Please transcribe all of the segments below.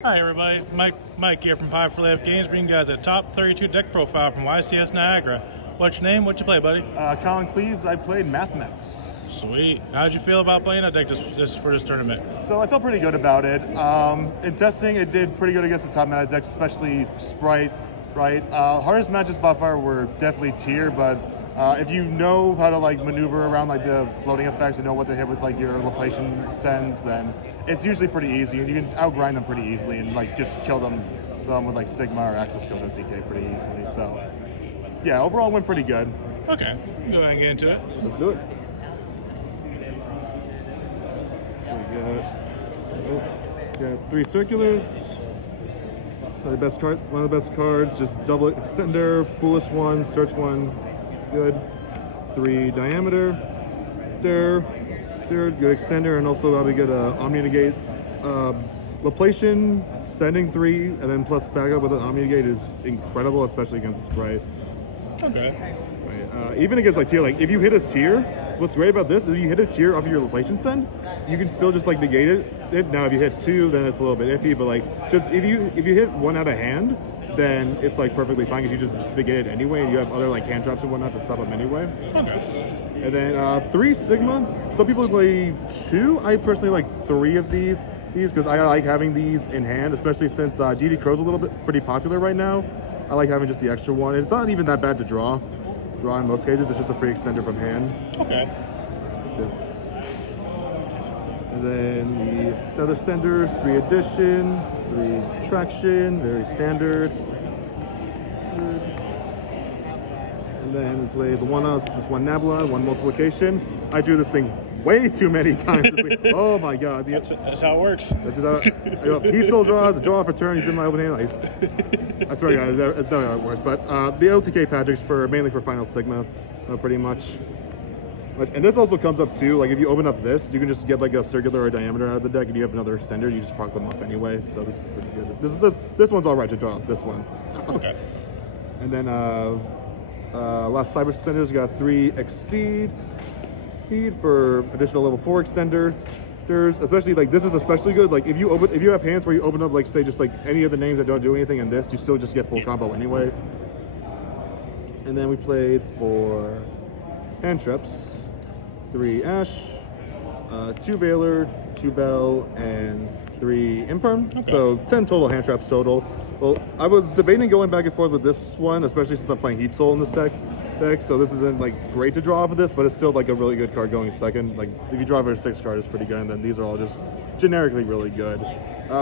Hi everybody, Mike here from Pie for Life Games, bringing you guys a top 32 deck profile from YCS Niagara. What's your name? What you play, buddy? Collin Cleaves. I played Mathmech. Sweet. How'd you feel about playing that deck for this tournament? So I felt pretty good about it. In testing, it did pretty good against the top meta decks, especially Sprite, right? Hardest matches by far were definitely Tier, but if you know how to like maneuver around like the floating effects and know what to hit with like your Location sends, then it's usually pretty easy, and you can outgrind them pretty easily and like just kill them with like Sigma or Access Code OTK pretty easily. So yeah, overall went pretty good. Okay, go ahead and get into it. Let's do it. So we got 3 circulars. One of the best cards. Just double extender, foolish one, search one. Good. 3 diameter. There. Good extender, and also probably get a Omni Negate. Location, sending 3, and then plus backup with an Omni Negate is incredible, especially against Sprite. Okay. Right. Even against like Tier, like if you hit a Tier, what's great about this is if you hit a Tier off of your Location send, you can still just like negate it. Now if you hit 2, then it's a little bit iffy, but like just if you hit 1 out of hand, then it's like perfectly fine because you just negate it anyway, and you have other like hand traps and whatnot to stop them anyway. Okay. And then 3 Sigma. Some people play 2. I personally like 3 of these because I like having these in hand, especially since DD Crow's a little bit pretty popular right now. I like having just the extra one. It's not even that bad to draw in most cases. It's just a free extender from hand. Okay. Good. And then the other senders, 3 addition, 3 subtraction, very standard. And then we play the one just 1 Nabla, 1 multiplication. I drew this thing way too many times this week. Oh my god. That's how it works. Heat Soul draws, a draw for turn, he's in my opening. I swear to God, it's not how it works. But the OTK package mainly for Final Sigma, pretty much. And this also comes up too, like if you open up this, you can just get like a circular or diameter out of the deck, and you have another extender, you just proc them up anyway. So this is pretty good. This one's all right to draw, this one. Okay. And then last Cyber Extenders, we got 3 Exceed for additional level 4 extender. There's especially like this is especially good. Like if you have hands where you open up like say just like any of the names that don't do anything in this, you still just get full combo anyway. And then we played for hand traps, 3 Ash, 2 Veiler, 2 Bell, and 3 Imperm. Okay. So 10 total hand traps total. Well, I was debating going back and forth with this one, especially since I'm playing Heat Soul in this deck. So this isn't like great to draw off of this, but it's still like a really good card going second. Like if you draw for a 6 card, it's pretty good, and then these are all just generically really good.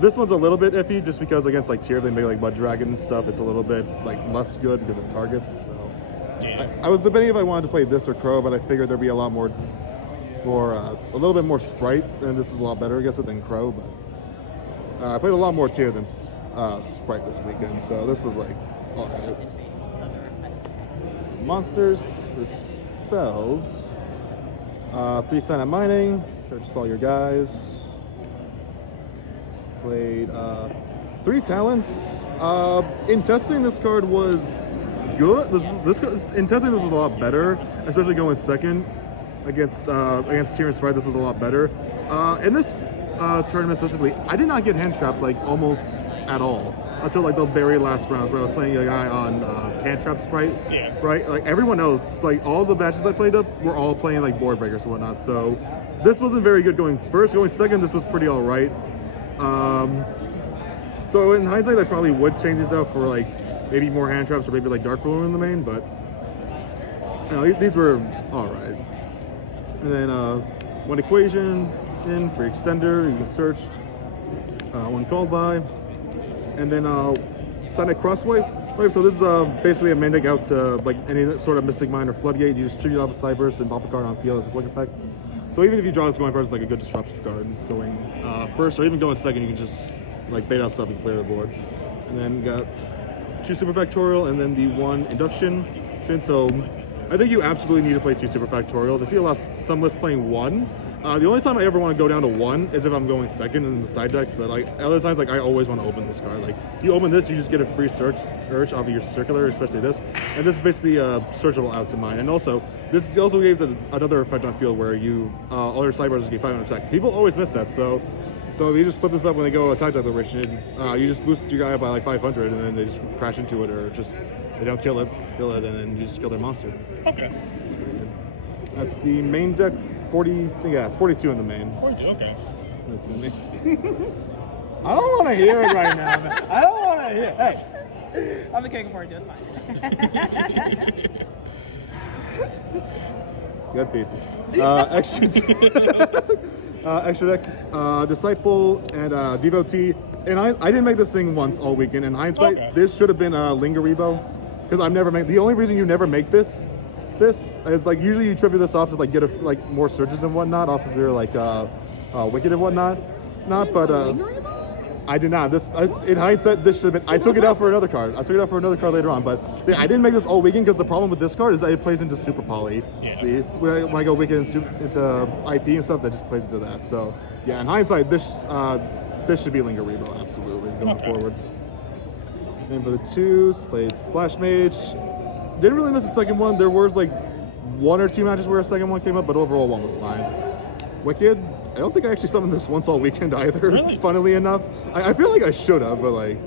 This one's a little bit iffy just because against like Tier, they make like Mud Dragon and stuff. It's a little bit like less good because of targets. So yeah. I was debating if I wanted to play this or Crow, but I figured there'd be a lot more a little bit more Sprite, and this is a lot better, I guess, than Crow. But I played a lot more Tier than Sprite this weekend, so this was like all right. Monsters, the spells, 3 Sign of Mining, just all your guys. Played 3 Talents. In testing, this card was good. In testing, this was a lot better, especially going second against Tier and Sprite. This was a lot better. In this tournament specifically, I did not get hand trapped like almost at all until like the very last rounds where I was playing a guy on hand trap Sprite. Yeah. Right, like everyone else, like all the matches I played up were all playing like board breakers and whatnot. So this wasn't very good going first. Going second, this was pretty all right. So in hindsight, I probably would change these out for like maybe more hand traps or maybe like Dark Ruler in the main, but you know, these were all right. And then 1 Equation in for extender, you can search. 1 Called By, and then Sonic Crosswipe. Right, so this is basically a main deck out to like any sort of Mystic Mine or Floodgate. You just tribute off a Cyberse and pop a card on field as a quick effect. So even if you draw this going first, it's like a good disruptive card. Going first or even going second, you can just like bait out stuff and clear the board. And then we got 2 Super Factorial and then the 1 Induction. So I think you absolutely need to play 2 Super Factorials. I see some lists playing 1. The only time I ever want to go down to 1 is if I'm going second in the side deck, but like other times, like I always want to open this card. Like you open this, you just get a free search off of your circular, especially this, and this is basically searchable out to mine. And also this also gives another effect on field where you all your sidebars get 500 attack. People always miss that, so So if you just flip this up when they go attack declaration, you just boost your guy up by like 500, and then they just crash into it, or just they don't kill it, and then you just kill their monster. Okay. That's the main deck. 40. Yeah, it's 42 in the main. 42. Okay. That's in me. I don't want to hear it right now, man. I don't want to hear. Hey. I'm the king of 42. It's fine. Good people. Extra deck, Disciple and Devotee. And I didn't make this thing once all weekend. In hindsight, this should have been Linger Rebo, because I've never made. The only reason you never make this is like usually you tribute this off to like get like more searches and whatnot off of your like Wicked and whatnot. But I did not. In hindsight, this should have been. I took it out for another card. Later on, but I didn't make this all weekend because the problem with this card is that it plays into Super Poly. Yeah. When I go Wicked into IP and stuff, that just plays into that. So yeah, in hindsight, this should be Linger Rebo absolutely going forward. And for the 2s, played Splash Mage. Didn't really miss the second one. There was like 1 or 2 matches where a second one came up, but overall one was fine. Wicked. I don't think I actually summoned this once all weekend either. Really? Funnily enough, I feel like I should have, but like,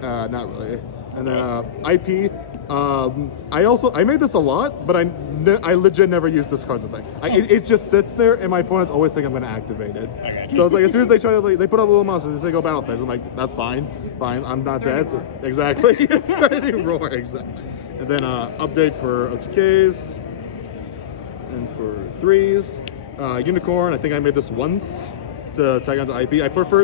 not really. And then IP. I made this a lot, but I legit never use this card's effect. It just sits there, and my opponents always think I'm going to activate it. So it's like as soon as they try to they put up a little monster, they say go battle phase. I'm like, that's fine, I'm not dead. So, exactly, it's starting roar exactly. And then update for OTKs and for 3s. Unicorn, I think I made this once to tag onto IP. I prefer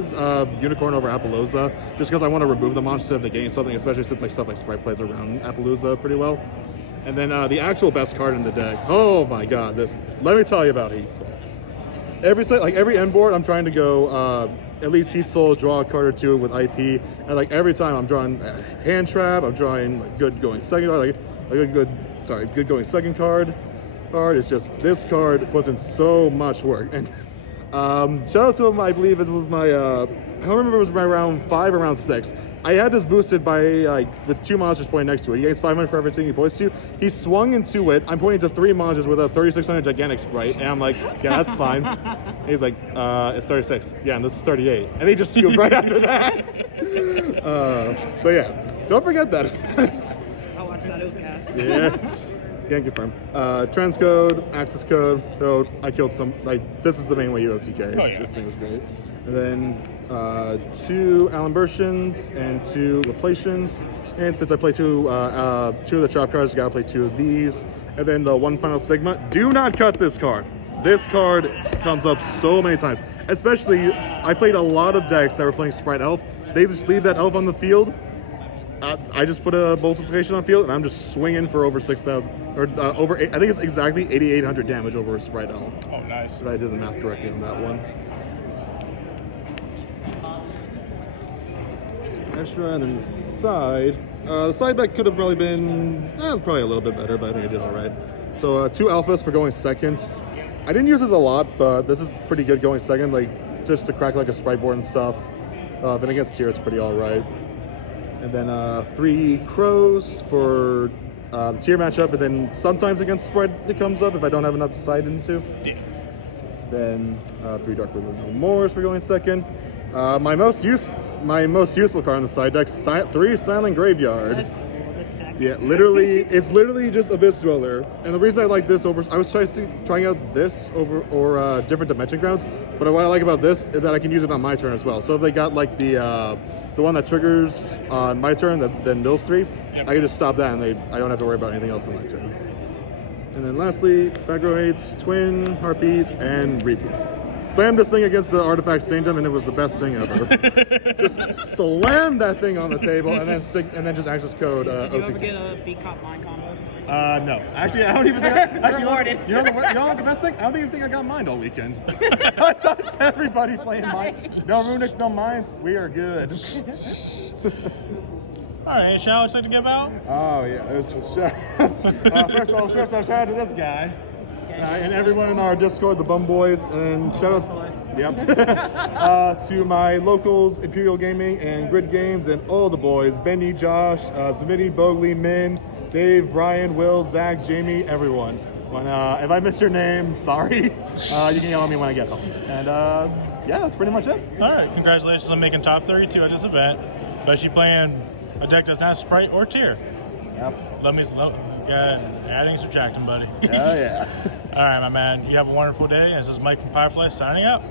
Unicorn over Appaloosa just because I want to remove the monster of the game something, especially since like stuff like Sprite plays around Appaloosa pretty well. And then the actual best card in the deck. Oh my god, let me tell you about Heat Soul. Every end board I'm trying to go at least Heat Soul, draw a card or 2 with IP, and like every time I'm drawing a hand trap, I'm drawing like good going second card, good going second card. It's just this card puts in so much work. And shout out to him. I believe it was my I don't remember, it was my round 5 or round 6. I had this boosted by like with 2 monsters pointing next to it. He gains 500 for everything he points to. He swung into it. I'm pointing to 3 monsters with a 3600 gigantic sprite, and I'm like, yeah, that's fine. And he's like, it's 36. Yeah, and this is 38. And he just scooped right after that. So yeah, don't forget that. I'll watch that. It was gas. Yeah. Can't confirm. Transcode, access code. So I killed some. Like this is the main way you OTK. Oh, yeah. This thing was great. And then 2 Alimbertions and 2 Replations. And since I play 2 of the chop cards, gotta play 2 of these. And then the 1 final Sigma. Do not cut this card. This card comes up so many times. Especially, I played a lot of decks that were playing Sprite Elf. They just leave that elf on the field. I just put a multiplication on field, and I'm just swinging for over 6,000, or over. I think it's exactly 8,800 damage over a Sprite Elf. Oh, nice. If I did the math correctly on that one. Extra, and then the side. The side bet could have probably been probably a little bit better, but I think I did all right. So 2 alphas for going second. I didn't use this a lot, but this is pretty good going second, like just to crack like a Sprite board and stuff. But against tier, it's pretty all right. And then 3 crows for the tier matchup, and then sometimes against Sprite it comes up if I don't have enough to side into. Yeah. Then 3 dark wizard no mores for going second. My most useful card on the side deck, 3 silent graveyard. Yeah, literally, it's literally just Abyss Dweller. And the reason I like this over, I was trying out this over or different Dimension Grounds. But what I like about this is that I can use it on my turn as well. So if they got like the one that triggers on my turn, then mills 3, I can just stop that, and I don't have to worry about anything else on my turn. And then lastly, back row hates, twin, harpies, and repeat. Slammed this thing against the Artifact Sanctum, and it was the best thing ever. Just slammed that thing on the table, and then just access code. Did you ever get a B-Cop mind combo? No. Actually, I don't even think you know the best thing? I don't even think I got mined all weekend. I touched everybody playing mine. No runics, no mines. We are good. All right, shall I like to give out? Oh yeah, there's a shout. First of all, shout out to this guy. And everyone in our Discord, the Bum Boys, and shout out to my locals, Imperial Gaming and Grid Games, and all the boys, Benny, Josh, Smitty, Bogley, Min, Dave, Brian, Will, Zach, Jamie, everyone. If I missed your name, sorry. You can yell at me when I get home. And yeah, that's pretty much it. All right, congratulations on making top 32 at this event. Especially playing a deck that's not Sprite or Tier. Yep. Adding and subtracting, buddy. Oh, yeah. All right, my man. You have a wonderful day. And this is Mike from Firefly signing out.